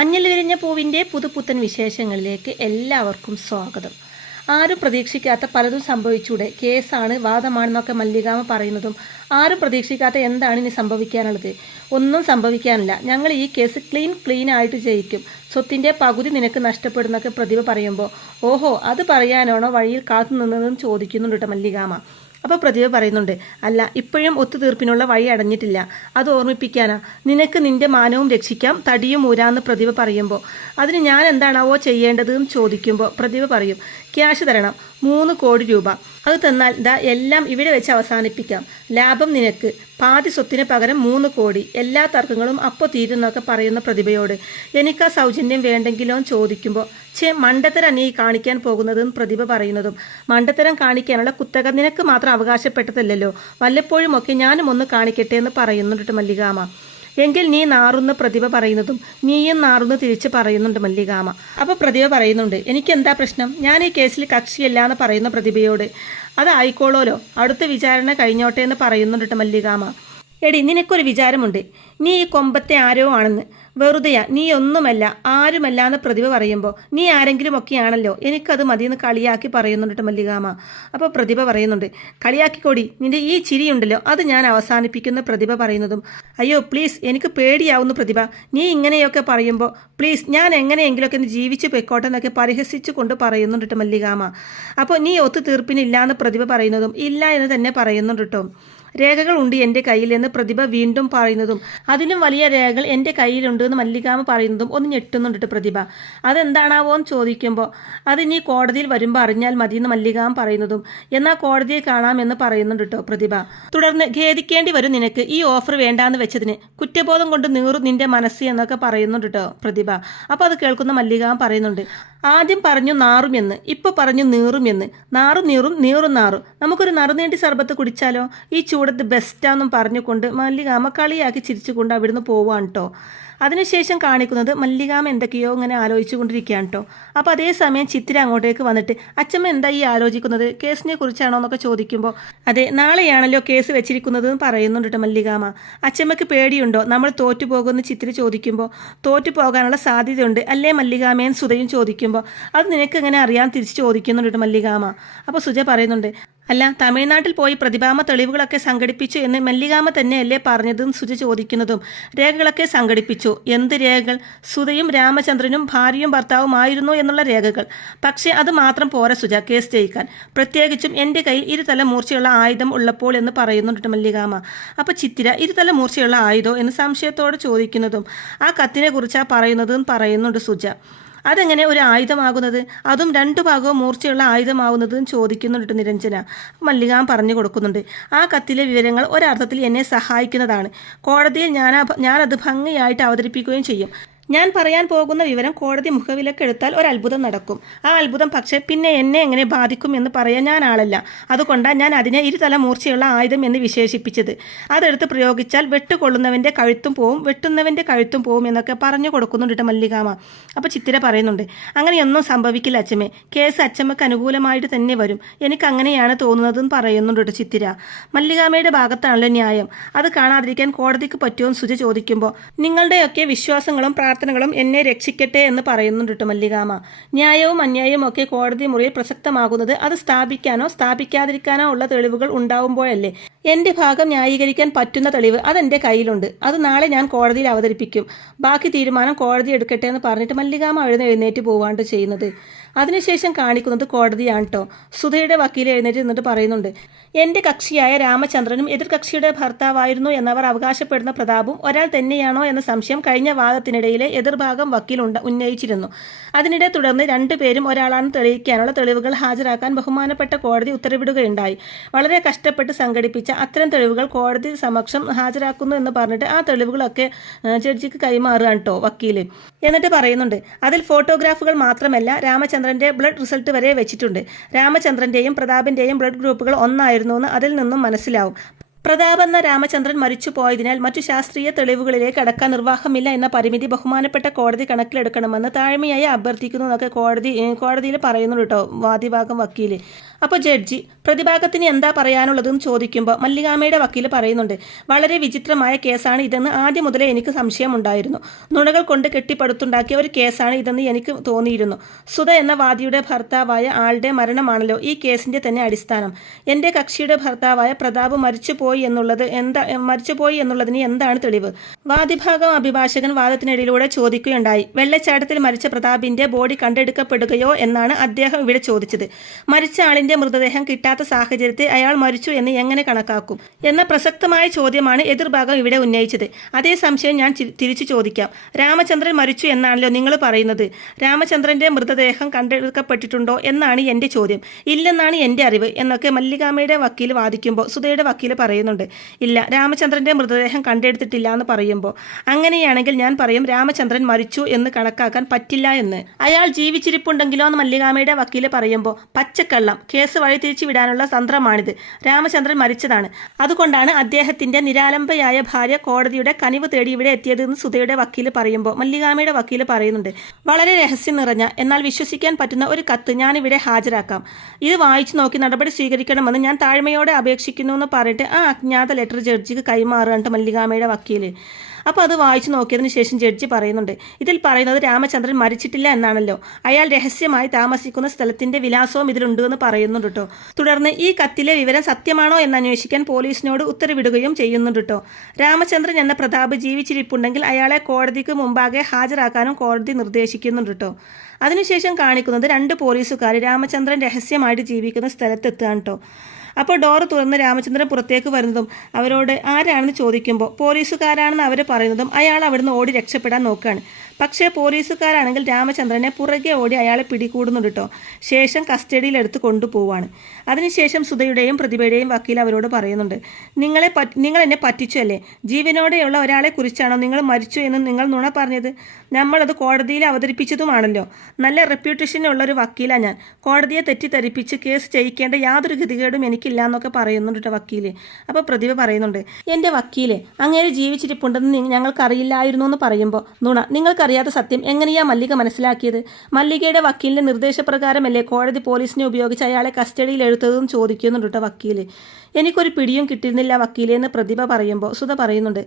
മഞ്ഞൾ വിരിഞ്ഞ പൂവിൻ്റെ പുതുപുത്തൻ വിശേഷങ്ങളിലേക്ക് എല്ലാവർക്കും സ്വാഗതം. ആരും പ്രതീക്ഷിക്കാത്ത പലതും സംഭവിച്ചൂടെ, കേസാണ്, വാദമാണെന്നൊക്കെ മല്ലികാമ്മ പറയുന്നതും ആരും പ്രതീക്ഷിക്കാത്ത എന്താണ് ഇനി സംഭവിക്കാനുള്ളത്? ഒന്നും സംഭവിക്കാനില്ല, ഞങ്ങൾ ഈ കേസ് ക്ലീൻ ആയിട്ട് ജയിക്കും, സ്വത്തിൻ്റെ പകുതി നിനക്ക് നഷ്ടപ്പെടുന്നൊക്കെ പ്രതിഭ പറയുമ്പോൾ ഓഹോ അത് പറയാനാണോ വഴിയിൽ കാത്തു നിന്നതെന്ന് ചോദിക്കുന്നുണ്ട് കേട്ടോ മല്ലികാമ്മ. അപ്പോൾ പ്രതിഭ പറയുന്നുണ്ട്, അല്ല ഇപ്പോഴും ഒത്തുതീർപ്പിനുള്ള വഴി അടഞ്ഞിട്ടില്ല, അത് ഓർമ്മിപ്പിക്കാനാ, നിനക്ക് നിന്റെ മാനവും രക്ഷിക്കാം, തടിയും ഊരാന്ന് പ്രതിഭ പറയുമ്പോൾ അതിന് ഞാൻ എന്താണാവോ ചെയ്യേണ്ടതെന്ന് ചോദിക്കുമ്പോൾ പ്രതിഭ പറയും, ക്യാഷ് തരണം, 3 കോടി രൂപ, അത് തന്നാൽ ദാ എല്ലാം ഇവിടെ വെച്ച് അവസാനിപ്പിക്കാം, ലാഭം നിനക്ക്, പാതി സ്വത്തിന് പകരം 3 കോടി, എല്ലാ തർക്കങ്ങളും അപ്പോൾ തീരുന്നൊക്കെ പറയുന്ന പ്രതിഭയോട് എനിക്ക് ആ സൗജന്യം വേണ്ടെങ്കിലോ ചോദിക്കുമ്പോൾ മണ്ടത്തരം നീ കാണിക്കാൻ പോകുന്നതെന്ന് പ്രതിഭ പറയുന്നതും മണ്ടത്തരം കാണിക്കാനുള്ള കുത്തക നിനക്ക് മാത്രം അവകാശപ്പെട്ടതല്ലോ, വല്ലപ്പോഴുമൊക്കെ ഞാനും ഒന്ന് കാണിക്കട്ടെ എന്ന് പറയുന്നുണ്ട് മല്ലികാമ്മ. എങ്കിൽ നീ നാറുന്ന പ്രതിഭ പറയുന്നതും നീയും നാറുന്ന് തിരിച്ച് പറയുന്നുണ്ട് മല്ലികാമ്മ. അപ്പോൾ പ്രതിഭ പറയുന്നുണ്ട്, എനിക്കെന്താ പ്രശ്നം, ഞാൻ ഈ കേസിൽ കക്ഷിയല്ല എന്ന് പറയുന്ന പ്രതിഭയോട് അതായിക്കോളോലോ, അടുത്ത വിചാരണ കഴിഞ്ഞോട്ടെ എന്ന് പറയുന്നുണ്ട് മല്ലികാമ്മ. എടി നിനക്കൊരു വിചാരമുണ്ട്, നീ ഈ കൊമ്പത്തെ ആരോ ആണെന്ന്, വെറുതെയാ, നീ ഒന്നുമല്ല ആരുമല്ല എന്ന് പ്രതിഭ പറയുമ്പോൾ നീ ആരെങ്കിലും ഒക്കെയാണല്ലോ, എനിക്കത് മതിയെന്ന് കളിയാക്കി പറയുന്നുണ്ട് മല്ലികാമ്മ. അപ്പോൾ പ്രതിഭ പറയുന്നുണ്ട്, കളിയാക്കിക്കോടി, നിന്റെ ഈ ചിരിയുണ്ടല്ലോ അത് ഞാൻ അവസാനിപ്പിക്കുന്ന പ്രതിഭ പറയുന്നതും അയ്യോ പ്ലീസ് എനിക്ക് പേടിയാവുന്നു പ്രതിഭ, നീ ഇങ്ങനെയൊക്കെ പറയുമ്പോൾ പ്ലീസ് ഞാൻ എങ്ങനെയെങ്കിലുമൊക്കെ ജീവിച്ച് പൊയ്ക്കോട്ടെ എന്നൊക്കെ പരിഹസിച്ചു കൊണ്ട് പറയുന്നുണ്ട് മല്ലികാമ്മ. അപ്പോൾ നീ ഒത്തുതീർപ്പിനില്ല എന്ന് പ്രതിഭ പറയുന്നതും ഇല്ല എന്ന് തന്നെ പറയുന്നുണ്ട് കേട്ടോ. രേഖകൾ ഉണ്ട് എൻ്റെ കയ്യിൽ എന്ന് പ്രതിഭ വീണ്ടും പറയുന്നതും അതിലും വലിയ രേഖകൾ എൻ്റെ കയ്യിലുണ്ട് എന്ന് മല്ലികാമ്മ പറയുന്നതും ഒന്ന് ഞെട്ടുന്നുണ്ട് പ്രതിഭ. അതെന്താണാവോ എന്ന് ചോദിക്കുമ്പോൾ അത് നീ കോടതിയിൽ വരുമ്പോൾ അറിഞ്ഞാൽ മതിയെന്ന് മല്ലികാമ്മ പറയുന്നതും എന്നാൽ കോടതിയിൽ കാണാമെന്ന് പറയുന്നുണ്ട് കേട്ടോ പ്രതിഭ. തുടർന്ന് ഖേദിക്കേണ്ടി വരും നിനക്ക് ഈ ഓഫർ വേണ്ടാന്ന് വെച്ചതിന്, കുറ്റബോധം കൊണ്ട് നീറും നിന്റെ മനസ്സ് എന്നൊക്കെ പറയുന്നുണ്ട് കേട്ടോ പ്രതിഭ. അപ്പോൾ അത് കേൾക്കുന്ന മല്ലികാമ്മ പറയുന്നുണ്ട്, ആദ്യം പറഞ്ഞു നാറുമെന്ന്, ഇപ്പോൾ പറഞ്ഞു നീറുമെന്ന്, നാറും നീറും നീറും നാറും, നമുക്കൊരു നറുനീണ്ടി സർബത്ത് കുടിച്ചാലോ, ഈ ചൂടത്ത് ബെസ്റ്റാന്നും പറഞ്ഞുകൊണ്ട് മല്ലികാമ്മ കളിയാക്കി ചിരിച്ചുകൊണ്ട് അവിടുന്ന് പോവാണ് കേട്ടോ. അതിനുശേഷം കാണിക്കുന്നത് മല്ലികാമ്മ എന്തൊക്കെയോ ഇങ്ങനെ ആലോചിച്ചു കൊണ്ടിരിക്കുകയാണ് കേട്ടോ. അപ്പോൾ അതേസമയം ചിത്തിര അങ്ങോട്ടേക്ക് വന്നിട്ട് അച്ഛമ്മ എന്താ ഈ ആലോചിക്കുന്നത്, കേസിനെ കുറിച്ചാണോ എന്നൊക്കെ ചോദിക്കുമ്പോൾ അതെ നാളെയാണല്ലോ കേസ് വെച്ചിരിക്കുന്നത് എന്ന് പറയുന്നുണ്ട് കേട്ടോ മല്ലികാമ്മ. അച്ഛമ്മയ്ക്ക് പേടിയുണ്ടോ നമ്മൾ തോറ്റുപോകുമെന്ന് ചിത്തിര ചോദിക്കുമ്പോൾ തോറ്റു പോകാനുള്ള സാധ്യതയുണ്ട് അല്ലേ മല്ലികാമ്മയും സുധയും ചോദിക്കുമ്പോൾ അത് നിനക്ക് എങ്ങനെ അറിയാൻ തിരിച്ച് ചോദിക്കുന്നുണ്ട് കേട്ടോ മല്ലികാമ്മ. അപ്പോൾ സുജ പറയുന്നുണ്ട്, അല്ല തമിഴ്നാട്ടിൽ പോയി പ്രതിഭാമ തെളിവുകളൊക്കെ സംഘടിപ്പിച്ചു എന്ന് മല്ലികാമ്മ തന്നെയല്ലേ പറഞ്ഞതും സുജ ചോദിക്കുന്നതും രേഖകളൊക്കെ സംഘടിപ്പിച്ചു, എന്ത് രേഖകൾ, സുധയും രാമചന്ദ്രനും ഭാര്യയും ഭർത്താവുമായിരുന്നു എന്നുള്ള രേഖകൾ, പക്ഷേ അത് മാത്രം പോരാ സുജ കേസ് ജയിക്കാൻ, പ്രത്യേകിച്ചും എൻ്റെ കയ്യിൽ ഇരുതല മൂർച്ചയുള്ള ആയുധം ഉള്ളപ്പോൾ എന്ന് പറയുന്നുണ്ട് മല്ലികാമ്മ. അപ്പോൾ ചിത്തിര ഇരുതല മൂർച്ചയുള്ള ആയുധോ എന്ന് സംശയത്തോടെ ചോദിക്കുന്നതും ആ കത്തിനെ കുറിച്ചാണ് പറയുന്നതെന്ന് പറയുന്നുണ്ട് സുജ. അതെങ്ങനെ ഒരു ആയുധമാകുന്നത്, അതും 2 ഭാഗവും മൂർച്ചയുള്ള ആയുധമാവുന്നതെന്ന് ചോദിക്കുന്നുണ്ട് നിരഞ്ജന. മല്ലികാമ്മ പറഞ്ഞു കൊടുക്കുന്നുണ്ട്, ആ കത്തിലെ വിവരങ്ങൾ ഒരർത്ഥത്തിൽ എന്നെ സഹായിക്കുന്നതാണ്, കോടതിയിൽ ഞാനത് ഭംഗിയായിട്ട് അവതരിപ്പിക്കുകയും ചെയ്യും, ഞാൻ പറയാൻ പോകുന്ന വിവരം കോടതി മുഖവിലക്കെടുത്താൽ ഒരത്ഭുതം നടക്കും, ആ അത്ഭുതം പക്ഷേ പിന്നെ എന്നെ എങ്ങനെ ബാധിക്കും എന്ന് പറയാൻ ഞാൻ ആളല്ല, അതുകൊണ്ടാണ് ഞാൻ അതിനെ ഇരുതല മൂർച്ചയുള്ള ആയുധം എന്ന് വിശേഷിപ്പിച്ചത്, അതെടുത്ത് പ്രയോഗിച്ചാൽ വെട്ടുകൊള്ളുന്നവൻ്റെ കഴുത്തും പോവും വെട്ടുന്നവൻ്റെ കഴുത്തും പോവും എന്നൊക്കെ പറഞ്ഞു കൊടുക്കുന്നുണ്ട് മല്ലികാമ്മ. അപ്പോൾ ചിത്തിര പറയുന്നുണ്ട്, അങ്ങനെയൊന്നും സംഭവിക്കില്ല അച്ഛമ്മേ, കേസ് അച്ഛമ്മക്ക് അനുകൂലമായിട്ട് തന്നെ വരും, എനിക്ക് അങ്ങനെയാണ് തോന്നുന്നതെന്ന് പറയുന്നുണ്ട് ചിത്തിര. മല്ലികാമ്മയുടെ ഭാഗത്താണല്ലോ ന്യായം, അത് കാണാതിരിക്കാൻ കോടതിക്ക് പറ്റുമെന്ന് സുജ ചോദിക്കുമ്പോൾ നിങ്ങളുടെയൊക്കെ വിശ്വാസങ്ങളും പ്രാർത്ഥനകളും എന്നെ രക്ഷിക്കട്ടെ എന്ന് പറയുന്നുണ്ട് കേട്ടോ മല്ലികാമ്മ. ന്യായവും അന്യായവും ഒക്കെ കോടതി മുറിയിൽ പ്രസക്തമാകുന്നത് അത് സ്ഥാപിക്കാനോ സ്ഥാപിക്കാതിരിക്കാനോ ഉള്ള തെളിവുകൾ ഉണ്ടാവുമ്പോഴല്ലേ, എൻ്റെ ഭാഗം ന്യായീകരിക്കാൻ പറ്റുന്ന തെളിവ് അതെൻ്റെ കയ്യിലുണ്ട്, അത് നാളെ ഞാൻ കോടതിയിൽ അവതരിപ്പിക്കും, ബാക്കി തീരുമാനം കോടതി എടുക്കട്ടെ എന്ന് പറഞ്ഞിട്ട് മല്ലികാമ്മ എഴുന്നേറ്റ് പോവാണ്ട് ചെയ്യുന്നത്. അതിനുശേഷം കാണിക്കുന്നത് കോടതിയാണ് കേട്ടോ. സുധയുടെ വക്കീൽ എഴുന്നേറ്റ് നിന്നിട്ട് പറയുന്നുണ്ട്, എൻ്റെ കക്ഷിയായ രാമചന്ദ്രനും എതിർകക്ഷിയുടെ ഭർത്താവായിരുന്നു എന്നവർ അവകാശപ്പെടുന്ന പ്രതാപും ഒരാൾ തന്നെയാണോ എന്ന സംശയം കഴിഞ്ഞ വാദത്തിനിടയിലെ എതിർഭാഗം വക്കീൽ ഉന്നയിച്ചിരുന്നു. അതിനിടെ തുടർന്ന് 2 പേരും ഒരാളാണെന്ന് തെളിയിക്കാനുള്ള തെളിവുകൾ ഹാജരാക്കാൻ ബഹുമാനപ്പെട്ട കോടതി ഉത്തരവിടുകയുണ്ടായി. വളരെ കഷ്ടപ്പെട്ട് സംഘടിപ്പിച്ച അത്തരം തെളിവുകൾ കോടതി സമക്ഷം ഹാജരാക്കുന്നു എന്ന് പറഞ്ഞിട്ട് ആ തെളിവുകളൊക്കെ ജഡ്ജിക്ക് കൈമാറുകയാണ് കേട്ടോ വക്കീൽ. എന്നിട്ട് പറയുന്നുണ്ട്, അതിൽ ഫോട്ടോഗ്രാഫുകൾ മാത്രമല്ല രാമചന്ദ്രൻ്റെ ബ്ലഡ് റിസൾട്ട് വരെ വെച്ചിട്ടുണ്ട്, രാമചന്ദ്രൻ്റെയും പ്രതാപിൻ്റെയും ബ്ലഡ് ഗ്രൂപ്പുകൾ ഒന്നായിരുന്നു എന്ന് അതിൽ നിന്നും മനസ്സിലാവും, പ്രതാപ് എന്ന രാമചന്ദ്രൻ മരിച്ചു പോയതിനാൽ മറ്റു ശാസ്ത്രീയ തെളിവുകളിലേക്ക് കടക്കാൻ നിർവാഹമില്ല എന്ന പരിമിതി ബഹുമാനപ്പെട്ട കോടതി കണക്കിലെടുക്കണമെന്ന് താഴ്മയായി അഭ്യർത്ഥിക്കുന്നു എന്നൊക്കെ കോടതിയിൽ പറയുന്നു കേട്ടോ വാദിഭാഗം വക്കീല്. അപ്പോൾ ജഡ്ജി പ്രതിഭാഗത്തിന് എന്താ പറയാനുള്ളതെന്ന് ചോദിക്കുമ്പോൾ മല്ലികാമ്മയുടെ വക്കീൽ പറയുന്നുണ്ട്, വളരെ വിചിത്രമായ കേസാണ് ഇതെന്ന് ആദ്യം മുതലേ എനിക്ക് സംശയമുണ്ടായിരുന്നു. നുണകൾ കൊണ്ട് കെട്ടിപ്പടുത്തുണ്ടാക്കിയ ഒരു കേസാണ് ഇതെന്ന് എനിക്ക് തോന്നിയിരുന്നു. സുധ എന്ന വാദിയുടെ ഭർത്താവായ ആളുടെ മരണമാണല്ലോ ഈ കേസിന്റെ തന്നെ അടിസ്ഥാനം. എൻ്റെ കക്ഷിയുടെ ഭർത്താവായ പ്രതാപ് മരിച്ചുപോയി എന്നുള്ളതിന് എന്താണ് തെളിവ്? വാദിഭാഗം അഭിഭാഷകൻ വാദത്തിനിടയിലൂടെ ചോദിക്കുകയുണ്ടായി. വെള്ളച്ചാട്ടത്തിൽ മരിച്ച പ്രതാപിന്റെ ബോഡി കണ്ടെടുക്കപ്പെടുകയോ എന്നാണ് അദ്ദേഹം ഇവിടെ ചോദിച്ചത്. മരിച്ച ആളിന്റെ മൃതദേഹം കിട്ടാത്ത സാഹചര്യത്തിൽ അയാൾ മരിച്ചു എന്ന് എങ്ങനെ കണക്കാക്കും എന്ന പ്രസക്തമായ ചോദ്യമാണ് എതിർഭാഗം ഇവിടെ ഉന്നയിച്ചത്. അതേ സംശയം ഞാൻ തിരിച്ചു ചോദിക്കാം. രാമചന്ദ്രൻ മരിച്ചു എന്നാണല്ലോ നിങ്ങൾ പറയുന്നത്. രാമചന്ദ്രന്റെ മൃതദേഹം കണ്ടെടുക്കപ്പെട്ടിട്ടുണ്ടോ എന്നാണ് എൻ്റെ ചോദ്യം. ഇല്ലെന്നാണ് എൻ്റെ അറിവ് എന്നൊക്കെ മല്ലികാമ്മയുടെ വക്കീൽ വാദിക്കുമ്പോൾ സുധയുടെ വക്കീൽ പറയുന്നുണ്ട്, ഇല്ല, രാമചന്ദ്രന്റെ മൃതദേഹം കണ്ടെടുത്തിട്ടില്ല എന്ന് പറയുമ്പോൾ അങ്ങനെയാണെങ്കിൽ ഞാൻ പറയും രാമചന്ദ്രൻ മരിച്ചു എന്ന് കണക്കാക്കാൻ പറ്റില്ല എന്ന്. അയാൾ ജീവിച്ചിരിപ്പുണ്ടെങ്കിലോ എന്ന് മല്ലികാമ്മയുടെ വക്കീൽ പറയുമ്പോൾ പച്ചക്കള്ളം, കേസ് വഴിതിരിച്ചു വിടാനുള്ള തന്ത്രമാണിത്. രാമചന്ദ്രൻ മരിച്ചതാണ്, അതുകൊണ്ടാണ് അദ്ദേഹത്തിന്റെ നിരാലംബയായ ഭാര്യ കോടതിയുടെ കനിവ് തേടി ഇവിടെ എത്തിയതെന്ന് സുധയുടെ വക്കീൽ പറയുമ്പോൾ മല്ലികാമ്മയുടെ വക്കീൽ പറയുന്നുണ്ട്, വളരെ രഹസ്യം നിറഞ്ഞ എന്നാൽ വിശ്വസിക്കാൻ പറ്റുന്ന ഒരു കത്ത് ഞാനിവിടെ ഹാജരാക്കാം. ഇത് വായിച്ചു നോക്കി നടപടി സ്വീകരിക്കണമെന്ന് ഞാൻ താഴ്മയോടെ അപേക്ഷിക്കുന്നു എന്ന് പറഞ്ഞിട്ട് ആ അജ്ഞാത ലെറ്റർ ജഡ്ജിക്ക് കൈമാറുകയാണ് മല്ലികാമ്മയുടെ വക്കീൽ. അപ്പോൾ അത് വായിച്ചു നോക്കിയതിന് ശേഷം ജഡ്ജി പറയുന്നുണ്ട്, ഇതിൽ പറയുന്നത് രാമചന്ദ്രൻ മരിച്ചിട്ടില്ല എന്നാണല്ലോ. അയാൾ രഹസ്യമായി താമസിക്കുന്ന സ്ഥലത്തിന്റെ വിലാസവും ഇതിലുണ്ട് എന്ന് പറയുന്നുണ്ട് കേട്ടോ. തുടർന്ന് ഈ കത്തിലെ വിവരം സത്യമാണോ എന്ന് അന്വേഷിക്കാൻ പോലീസിനോട് ഉത്തരവിടുകയും ചെയ്യുന്നുണ്ട് കേട്ടോ. രാമചന്ദ്രൻ എന്ന പ്രതാപ് ജീവിച്ചിരിപ്പുണ്ടെങ്കിൽ അയാളെ കോടതിക്ക് മുമ്പാകെ ഹാജരാക്കാനും കോടതി നിർദ്ദേശിക്കുന്നുണ്ട് കേട്ടോ. അതിനുശേഷം കാണിക്കുന്നത് 2 പോലീസുകാർ രാമചന്ദ്രൻ രഹസ്യമായിട്ട് ജീവിക്കുന്ന സ്ഥലത്തെത്തുകയാണ് കേട്ടോ. അപ്പോൾ ഡോറ് തുറന്ന് രാമചന്ദ്രൻ പുറത്തേക്ക് വരുന്നതും അവരോട് ആരാണെന്ന് ചോദിക്കുമ്പോൾ പോലീസുകാരാണെന്ന് അവർ പറയുന്നതും അയാൾ അവിടുന്ന് ഓടി രക്ഷപ്പെടാൻ നോക്കുകയാണ്. പക്ഷേ പോലീസുകാരാണെങ്കിൽ രാമചന്ദ്രനെ പുറകെ ഓടി അയാളെ പിടികൂടുന്നുണ്ട് കേട്ടോ. ശേഷം കസ്റ്റഡിയിലെടുത്ത് കൊണ്ടുപോവാണ്. അതിനുശേഷം സുധയുടെയും പ്രതിഭയുടെയും വക്കീൽ അവരോട് പറയുന്നുണ്ട്, നിങ്ങൾ എന്നെ പറ്റിച്ചു അല്ലേ? ജീവനോടെയുള്ള ഒരാളെ കുറിച്ചാണോ നിങ്ങൾ മരിച്ചു എന്ന് നിങ്ങൾ നുണ പറഞ്ഞത്? നമ്മളത് കോടതിയിൽ അവതരിപ്പിച്ചതുമാണല്ലോ. നല്ല റെപ്യൂട്ടേഷനുള്ള ഒരു വക്കീലാണ് ഞാൻ. കോടതിയെ തെറ്റിദ്ധരിപ്പിച്ച് കേസ് ചെയ്യിക്കേണ്ട യാതൊരു ഗതികേടും എനിക്കില്ല എന്നൊക്കെ പറയുന്നുണ്ട് കേട്ടോ വക്കീല്. അപ്പോൾ പ്രതിഭ പറയുന്നുണ്ട്, എൻ്റെ വക്കീലെ, അങ്ങേര് ജീവിച്ചിരിപ്പുണ്ടെന്ന് ഞങ്ങൾക്കറിയില്ലായിരുന്നു എന്ന് പറയുമ്പോൾ നുണ, നിങ്ങൾക്കറിയാത്ത സത്യം എങ്ങനെയാ മല്ലിക മനസ്സിലാക്കിയത്? മല്ലികയുടെ വക്കീലിന്റെ നിർദ്ദേശപ്രകാരമല്ലേ കോടതി പോലീസിനെ ഉപയോഗിച്ച് അയാളെ കസ്റ്റഡിയിൽ എടുത്തതെന്ന് ചോദിക്കുന്നുണ്ട് കേട്ടോ വക്കീല്. എനിക്കൊരു പിടിയും കിട്ടുന്നില്ല വക്കീലെ എന്ന് പ്രതിഭ പറയുമ്പോൾ സുധ പറയുന്നുണ്ട്,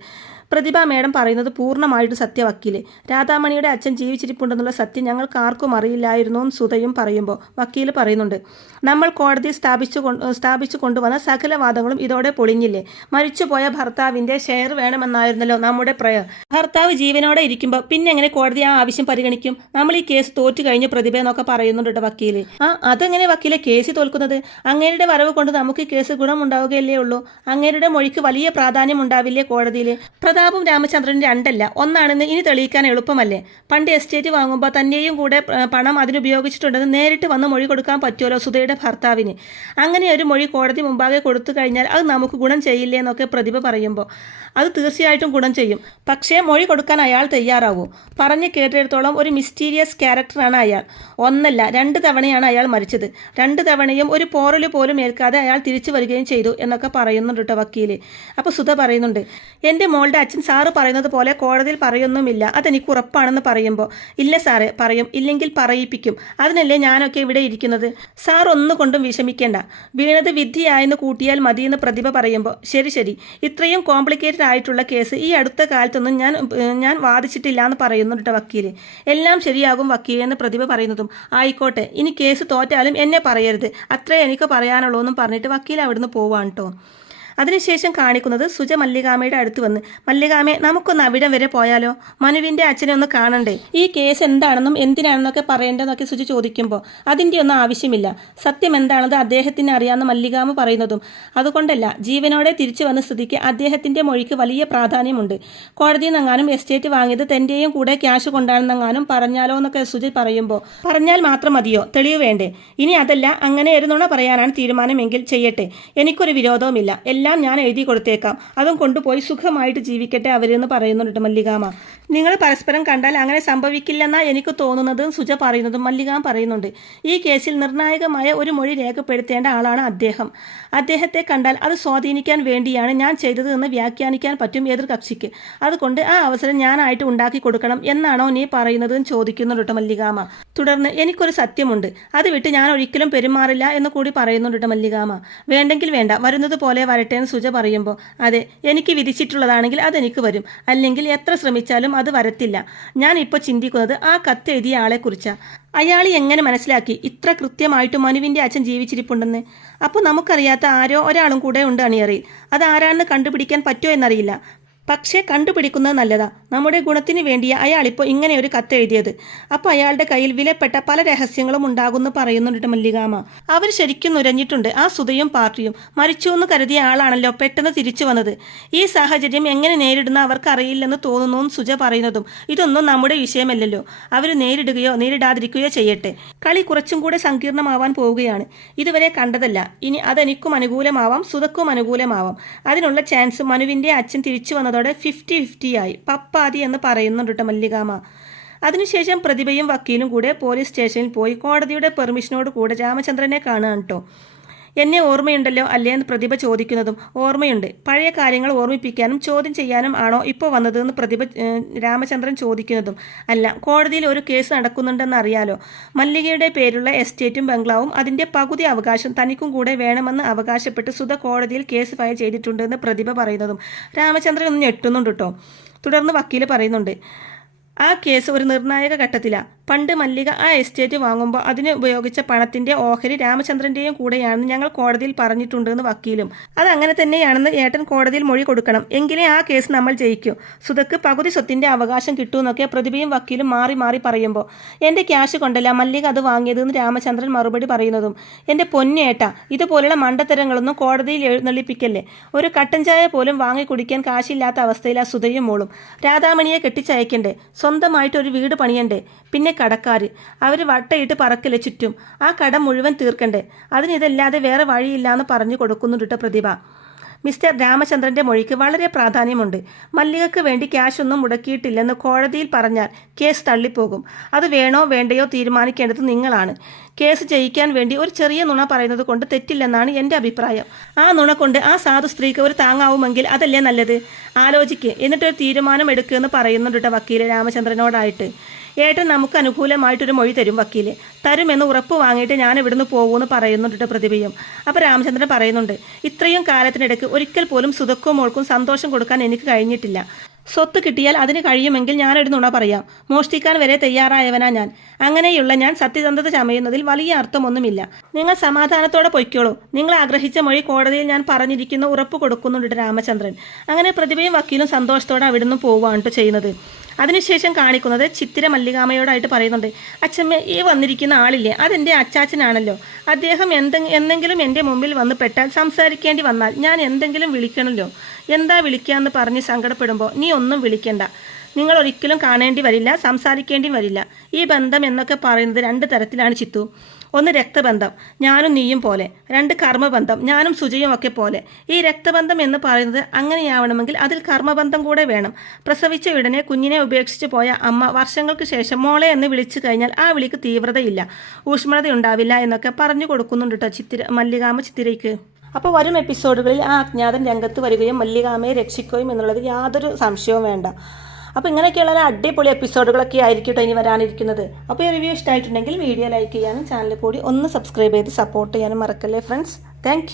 പ്രതിഭ മേഡം പറയുന്നത് പൂർണ്ണമായിട്ട് സത്യ വക്കീലെ. രാധാമണിയുടെ അച്ഛൻ ജീവിച്ചിരിപ്പുണ്ടെന്നുള്ള സത്യം ഞങ്ങൾക്ക് ആർക്കും അറിയില്ലായിരുന്നു എന്ന് സുധയും പറയുമ്പോൾ വക്കീൽ പറയുന്നുണ്ട്, നമ്മൾ കോടതി സ്ഥാപിച്ചു കൊണ്ടുവന്ന സകല വാദങ്ങളും ഇതോടെ പൊളിഞ്ഞില്ലേ? മരിച്ചുപോയ ഭർത്താവിന്റെ ഷെയർ വേണമെന്നായിരുന്നല്ലോ നമ്മുടെ പ്രയർ. ഭർത്താവ് ജീവനോടെ ഇരിക്കുമ്പോൾ പിന്നെ എങ്ങനെ കോടതി ആ ആവശ്യം പരിഗണിക്കും? നമ്മൾ ഈ കേസ് തോറ്റു കഴിഞ്ഞ് പ്രതിഭ എന്നൊക്കെ പറയുന്നുണ്ട് വക്കീല്. അതെങ്ങനെ വക്കീലെ കേസ് തോൽക്കുന്നത്? അങ്ങേരുടെ വരവ് കൊണ്ട് നമുക്ക് കേസ് ഗുണമുണ്ടാവുകയല്ലേ ഉള്ളൂ. അങ്ങേരുടെ മൊഴിക്ക് വലിയ പ്രാധാന്യം ഉണ്ടാവില്ലേ കോടതിയിൽ? പ്രതാപും രാമചന്ദ്രനും 2 അല്ല 1 ആണെന്ന് ഇനി തെളിയിക്കാൻ എളുപ്പമല്ലേ? പണ്ട് എസ്റ്റേറ്റ് വാങ്ങുമ്പോൾ തന്നെയും കൂടെ പണം അതിനുപയോഗിച്ചിട്ടുണ്ടെന്ന് നേരിട്ട് വന്ന് മൊഴി കൊടുക്കാൻ പറ്റുമല്ലോ സുധയുടെ ഭർത്താവിന്. അങ്ങനെ ഒരു മൊഴി കോടതി മുമ്പാകെ കൊടുത്തു കഴിഞ്ഞാൽ അത് നമുക്ക് ഗുണം ചെയ്യില്ലേ എന്നൊക്കെ പ്രതിഭ പറയുമ്പോൾ അത് തീർച്ചയായിട്ടും ഗുണം ചെയ്യും. പക്ഷേ മൊഴി കൊടുക്കാൻ അയാൾ തയ്യാറാവൂ? പറഞ്ഞു കേട്ടിടത്തോളം ഒരു മിസ്റ്റീരിയസ് ക്യാരക്ടറാണ് അയാൾ. 1 അല്ല 2 തവണയാണ് അയാൾ മരിച്ചത്. 2 തവണയും ഒരു പോറല് പോലും ഏൽക്കാതെ അയാൾ തിരിച്ചു വരികയും ചെയ്തു എന്നൊക്കെ പറയുന്നുണ്ട് കേട്ടോ വക്കീല്. അപ്പോൾ സുധ പറയുന്നുണ്ട്, എൻ്റെ മോളുടെ അച്ഛൻ സാറ് പറയുന്നത് പോലെ കോടതിയിൽ പറയൊന്നുമില്ല, അതെനിക്ക് ഉറപ്പാണെന്ന് പറയുമ്പോൾ ഇല്ല സാറേ, പറയും, ഇല്ലെങ്കിൽ പറയിപ്പിക്കും, അതിനല്ലേ ഞാനൊക്കെ ഇവിടെ ഇരിക്കുന്നത്. സാർ ഒന്നുകൊണ്ടും വിഷമിക്കേണ്ട, വീണത് വിധിയായെന്ന് കൂട്ടിയാൽ മതിയെന്ന് പ്രതിഭ പറയുമ്പോൾ ശരി, ഇത്രയും കോംപ്ലിക്കേറ്റഡ് ആയിട്ടുള്ള കേസ് ഈ അടുത്ത കാലത്തൊന്നും ഞാൻ വാദിച്ചിട്ടില്ല എന്ന് പറയുന്നുണ്ട് വക്കീല്. എല്ലാം ശരിയാകും വക്കീലെന്ന് പ്രതിഭ പറയുന്നതും ആയിക്കോട്ടെ, ഇനി കേസ് തോറ്റാലും എന്നെ പറയരുത്, അത്രേ എനിക്ക് പറയാനുള്ളൂ എന്നും പറഞ്ഞിട്ട് വക്കീൽ അവിടുന്ന് പോവാണ് കേട്ടോ. അതിനുശേഷം കാണിക്കുന്നത് സുജ മല്ലികാമ്മയുടെ അടുത്ത് വന്ന്, മല്ലികാമ്മേ, നമുക്കൊന്ന് അവിടം വരെ പോയാലോ? മനുവിൻ്റെ അച്ഛനെ ഒന്ന് കാണണ്ടേ? ഈ കേസ് എന്താണെന്നും എന്തിനാണെന്നൊക്കെ പറയേണ്ടതെന്നൊക്കെ സുജ ചോദിക്കുമ്പോൾ അതിൻ്റെ ഒന്നും ആവശ്യമില്ല, സത്യം എന്താണെന്ന് അദ്ദേഹത്തിന് അറിയാമെന്ന് മല്ലികാമ്മ പറയുന്നതും അതുകൊണ്ടല്ല, ജീവനോടെ തിരിച്ചു വന്ന സ്ഥിതിക്ക് അദ്ദേഹത്തിൻ്റെ മൊഴിക്ക് വലിയ പ്രാധാന്യമുണ്ട്. കോടതിയിൽ നിന്നെങ്ങാനും എസ്റ്റേറ്റ് വാങ്ങിയത് തൻ്റെയും കൂടെ ക്യാഷ് കൊണ്ടാണെന്നെങ്ങാനും പറഞ്ഞാലോ എന്നൊക്കെ സുജ പറയുമ്പോൾ പറഞ്ഞാൽ മാത്രം മതിയോ? തെളിവ് വേണ്ടേ? ഇനി അതല്ല, അങ്ങനെ ഒരു നുണ പറയാനാണ് തീരുമാനമെങ്കിൽ ചെയ്യട്ടെ, എനിക്കൊരു വിരോധവുമില്ല, എല്ലാം ഞാൻ എഴുതി കൊടുത്തേക്കാം, അതും കൊണ്ടുപോയി സുഖമായിട്ട് ജീവിക്കട്ടെ അവരെന്ന് പറയുന്നുണ്ട് മല്ലികാമ്മ. നിങ്ങൾ പരസ്പരം കണ്ടാൽ അങ്ങനെ സംഭവിക്കില്ലെന്നാണ് എനിക്ക് തോന്നുന്നതും സുജ പറയുന്നതും മല്ലിക പറയുന്നുണ്ട്. ഈ കേസിൽ നിർണായകമായ ഒരു മൊഴി രേഖപ്പെടുത്തേണ്ട ആളാണ് അദ്ദേഹം. അദ്ദേഹത്തെ കണ്ടാൽ അത് സ്വാധീനിക്കാൻ വേണ്ടിയാണ് ഞാൻ ചെയ്തത് എന്ന് വ്യാഖ്യാനിക്കാൻ പറ്റും എതിർ കക്ഷിക്ക്. അതുകൊണ്ട് ആ അവസരം ഞാനായിട്ട് ഉണ്ടാക്കി കൊടുക്കണം എന്നാണോ നീ പറയുന്നതെന്ന് ചോദിക്കുന്നുണ്ട് മല്ലികാമ. തുടർന്ന് എനിക്കൊരു സത്യമുണ്ട്, അത് വിട്ട് ഞാൻ ഒരിക്കലും പെരുമാറില്ല എന്ന് കൂടി പറയുന്നുണ്ട് മല്ലികാമ. വേണ്ടെങ്കിൽ വേണ്ട, വരുന്നത് പോലെ വരട്ടെ എന്ന് സുജ പറയുമ്പോൾ, അതെ, എനിക്ക് വിധിച്ചിട്ടുള്ളതാണെങ്കിൽ അതെനിക്ക് വരും, അല്ലെങ്കിൽ എത്ര ശ്രമിച്ചാലും അത് വരത്തില്ല. ഞാൻ ഇപ്പോൾ ചിന്തിക്കുന്നത് ആ കത്തെഴുതിയ ആളെക്കുറിച്ചാണ്. അയാൾ എങ്ങനെ മനസ്സിലാക്കി ഇത്ര കൃത്യമായിട്ട് മനുവിൻ്റെ അച്ഛൻ ജീവിച്ചിരിപ്പുണ്ടെന്ന്? അപ്പോൾ നമുക്കറിയാത്ത ആരോ ഒരാളും കൂടെ ഉണ്ട് അണിയറയിൽ. അതാരാണെന്ന് കണ്ടുപിടിക്കാൻ പറ്റുമോ എന്നറിയില്ല. പക്ഷേ കണ്ടുപിടിക്കുന്നത് നല്ലതാ. നമ്മുടെ ഗുണത്തിന് വേണ്ടിയാണ് അയാളിപ്പോൾ ഇങ്ങനെ ഒരു കത്തെഴുതിയത്. അപ്പോൾ അയാളുടെ കയ്യിൽ വിലപ്പെട്ട പല രഹസ്യങ്ങളും ഉണ്ടാകുമെന്ന് പറയുന്നുണ്ട് മല്ലികാമ. അവർ ശരിക്കും നുരഞ്ഞിട്ടുണ്ട്. ആ സുധയും പാർട്ടിയും മരിച്ചു എന്ന് കരുതിയ ആളാണല്ലോ പെട്ടെന്ന് തിരിച്ചു വന്നത്. ഈ സാഹചര്യം എങ്ങനെ നേരിടുന്ന അവർക്ക് അറിയില്ലെന്ന് തോന്നുന്നു സുജ പറയുന്നതും, ഇതൊന്നും നമ്മുടെ വിഷയമല്ലല്ലോ, അവർ നേരിടുകയോ നേരിടാതിരിക്കുകയോ ചെയ്യട്ടെ. കളി കുറച്ചും കൂടെ സങ്കീർണമാവാൻ പോവുകയാണ്. ഇതുവരെ കണ്ടതല്ല. ഇനി അതെനിക്കും അനുകൂലമാവാം, സുധക്കും അനുകൂലമാവാം. അതിനുള്ള ചാൻസ് മനുവിൻ്റെ അച്ഛൻ തിരിച്ചു വന്നതോടെ 50-50 ആയി. പപ്പാതി എന്ന് പറയുന്നുണ്ട് മല്ലികാമ. അതിനുശേഷം പ്രതിഭയും വക്കീലും കൂടെ പോലീസ് സ്റ്റേഷനിൽ പോയി കോടതിയുടെ പെർമിഷനോട് കൂടെ രാമചന്ദ്രനെ കാണുകയാണ് കേട്ടോ. എന്നെ ഓർമ്മയുണ്ടല്ലോ അല്ലേ എന്ന് പ്രതിഭ ചോദിക്കുന്നതും, ഓർമ്മയുണ്ട്. പഴയ കാര്യങ്ങൾ ഓർമ്മിപ്പിക്കാനും ചോദ്യം ചെയ്യാനും ആണോ ഇപ്പോൾ വന്നതെന്ന് പ്രതിഭ രാമചന്ദ്രൻ ചോദിക്കുന്നതും, അല്ല, കോടതിയിൽ ഒരു കേസ് നടക്കുന്നുണ്ടെന്ന് അറിയാലോ. മല്ലികയുടെ പേരുള്ള എസ്റ്റേറ്റും ബംഗ്ലാവും അതിൻ്റെ പകുതി അവകാശം തനിക്കും കൂടെ വേണമെന്ന് അവകാശപ്പെട്ട് സുധ കോടതിയിൽ കേസ് ഫയൽ ചെയ്തിട്ടുണ്ടെന്ന് പ്രതിഭ പറയുന്നതും രാമചന്ദ്രൻ ഒന്ന് ഞെട്ടുന്നുണ്ട് കേട്ടോ. തുടർന്ന് വക്കീൽ പറയുന്നുണ്ട്, ആ കേസ് ഒരു നിർണായക ഘട്ടത്തിലാണ്. പണ്ട് മല്ലിക ആ എസ്റ്റേറ്റ് വാങ്ങുമ്പോൾ അതിന് ഉപയോഗിച്ച പണത്തിൻ്റെ ഓഹരി രാമചന്ദ്രൻ്റെയും കൂടെയാണെന്ന് ഞങ്ങൾ കോടതിയിൽ പറഞ്ഞിട്ടുണ്ടെന്ന് വക്കീലും. അതങ്ങനെ തന്നെയാണെന്ന് ഏട്ടൻ കോടതിയിൽ മൊഴി കൊടുക്കണം, എങ്കിലേ ആ കേസ് നമ്മൾ ജയിക്കും. സുധക്ക് പകുതി സ്വത്തിൻ്റെ അവകാശം കിട്ടുമെന്നൊക്കെ പ്രതിഭയും വക്കീലും മാറി മാറി പറയുമ്പോൾ, എൻ്റെ ക്യാഷ് കൊണ്ടല്ല മല്ലിക അത് വാങ്ങിയതെന്ന് രാമചന്ദ്രൻ മറുപടി പറയുന്നതും, എൻ്റെ പൊന്നേട്ട, ഇതുപോലുള്ള മണ്ടത്തരങ്ങളൊന്നും കോടതിയിൽ എഴുന്നള്ളിപ്പിക്കല്ലേ. ഒരു കട്ടൻ ചായ പോലും വാങ്ങി കുടിക്കാൻ കാശില്ലാത്ത അവസ്ഥയിലാണ് സുധയും മോളും. രാധാമണിയെ കെട്ടിച്ചയക്കണ്ടേ, സ്വന്തമായിട്ടൊരു വീട് പണിയണ്ടേ, പിന്നെ കടക്കാർ അവർ വട്ടയിട്ട് പറക്കല്ലേ ചുറ്റും. ആ കടം മുഴുവൻ തീർക്കണ്ടേ. അതിനിതല്ലാതെ വേറെ വഴിയില്ലാന്ന് പറഞ്ഞു കൊടുക്കുന്നുണ്ട് പ്രതിഭ. മിസ്റ്റർ രാമചന്ദ്രൻ്റെ മൊഴിക്ക് വളരെ പ്രാധാന്യമുണ്ട്. മല്ലികയ്ക്ക് വേണ്ടി ക്യാഷ് ഒന്നും മുടക്കിയിട്ടില്ലെന്ന് കോടതിയിൽ പറഞ്ഞാൽ കേസ് തള്ളിപ്പോകും. അത് വേണോ വേണ്ടയോ തീരുമാനിക്കേണ്ടത് നിങ്ങളാണ്. കേസ് ജയിക്കാൻ വേണ്ടി ഒരു ചെറിയ നുണ പറയുന്നത് കൊണ്ട് തെറ്റില്ലെന്നാണ് എൻ്റെ അഭിപ്രായം. ആ നുണ കൊണ്ട് ആ സാധു സ്ത്രീക്ക് ഒരു താങ്ങാവുമെങ്കിൽ അതല്ലേ നല്ലത്. ആലോചിക്ക്, എന്നിട്ടൊരു തീരുമാനം എടുക്കുമെന്ന് പറയുന്നുണ്ട് വക്കീല് രാമചന്ദ്രനോടായിട്ട്. ഏട്ടൻ നമുക്ക് അനുകൂലമായിട്ടൊരു മൊഴി തരും വക്കീല്, തരുമെന്ന് ഉറപ്പ് വാങ്ങിയിട്ട് ഞാൻ ഇവിടുന്ന് പോകുമെന്ന് പറയുന്നുണ്ട് പ്രതിഭയും. അപ്പോൾ രാമചന്ദ്രൻ പറയുന്നുണ്ട്, ഇത്രയും കാലത്തിനിടയ്ക്ക് ഒരിക്കൽ പോലും സുധക്കും മോൾക്കും സന്തോഷം കൊടുക്കാൻ എനിക്ക് കഴിഞ്ഞിട്ടില്ല. സ്വത്ത് കിട്ടിയാൽ അതിന് കഴിയുമെങ്കിൽ ഞാനൊരു നുണ പറയാം. മോഷ്ടിക്കാൻ വരെ തയ്യാറായവനാ ഞാൻ. അങ്ങനെയുള്ള ഞാൻ സത്യസന്ധത ചമയുന്നതിൽ വലിയ അർത്ഥമൊന്നുമില്ല. നിങ്ങൾ സമാധാനത്തോടെ പൊയ്ക്കോളൂ. നിങ്ങൾ ആഗ്രഹിച്ച മൊഴി കോടതിയിൽ ഞാൻ പറഞ്ഞിരിക്കുന്ന ഉറപ്പ് കൊടുക്കുന്നുണ്ട് രാമചന്ദ്രൻ. അങ്ങനെ പ്രതിഭയും വക്കീലും സന്തോഷത്തോടെ അവിടുന്ന് പോവുകയാണ് ചെയ്യുന്നത്. അതിനുശേഷം കാണിക്കുന്നത് ചിത്തിര മല്ലികാമയോടായിട്ട് പറയുന്നുണ്ട്, അച്ഛമ്മ, ഈ വന്നിരിക്കുന്ന ആളില്ലേ, അതെൻ്റെ അച്ചാച്ചനാണല്ലോ. അദ്ദേഹം എന്തെങ്കിലും എൻ്റെ മുമ്പിൽ വന്ന് പെട്ടാൽ സംസാരിക്കേണ്ടി വന്നാൽ ഞാൻ എന്തെങ്കിലും വിളിക്കണമല്ലോ. എന്താ വിളിക്കാമെന്ന് പറഞ്ഞ് സങ്കടപ്പെടുമ്പോൾ നീ ഒന്നും വിളിക്കണ്ട. നിങ്ങൾ ഒരിക്കലും കാണേണ്ടി വരില്ല, സംസാരിക്കേണ്ടി വരില്ല. ഈ ബന്ധം എന്നൊക്കെ പറയുന്നത് 2 തരത്തിലാണ് ചിത്തു. ഒന്ന് രക്തബന്ധം, ഞാനും നീയും പോലെ. 2 കർമ്മബന്ധം, ഞാനും സുജയും ഒക്കെ പോലെ. ഈ രക്തബന്ധം എന്ന് പറയുന്നത് അങ്ങനെയാവണമെങ്കിൽ അതിൽ കർമ്മബന്ധം കൂടെ വേണം. പ്രസവിച്ച ഉടനെ കുഞ്ഞിനെ ഉപേക്ഷിച്ച് പോയ അമ്മ വർഷങ്ങൾക്ക് ശേഷം മോളെ എന്ന് വിളിച്ചു കഴിഞ്ഞാൽ ആ വിളിക്ക് തീവ്രതയില്ല, ഊഷ്മളതയുണ്ടാവില്ല എന്നൊക്കെ പറഞ്ഞു കൊടുക്കുന്നുണ്ട് കേട്ടോ മല്ലികാമ ചിത്തിരയ്ക്ക്. അപ്പോൾ വരും എപ്പിസോഡുകളിൽ ആ അജ്ഞാതൻ രംഗത്ത് വരികയും മല്ലികാമയെ രക്ഷിക്കുകയും എന്നുള്ളത് യാതൊരു സംശയവും വേണ്ട. അപ്പോൾ ഇങ്ങനെയൊക്കെയുള്ള അടിപൊളി എപ്പിസോഡുകളൊക്കെ ആയിരിക്കും ഇനി വരാനിരിക്കുന്നത്. അപ്പോൾ ഈ റിവ്യൂ ഇഷ്ടമായിട്ടുണ്ടെങ്കിൽ വീഡിയോ ലൈക്ക് ചെയ്യാനും ചാനൽ കൂടി ഒന്ന് സബ്സ്ക്രൈബ് ചെയ്ത് സപ്പോർട്ട് ചെയ്യാനും മറക്കല്ലേ ഫ്രണ്ട്സ്. താങ്ക്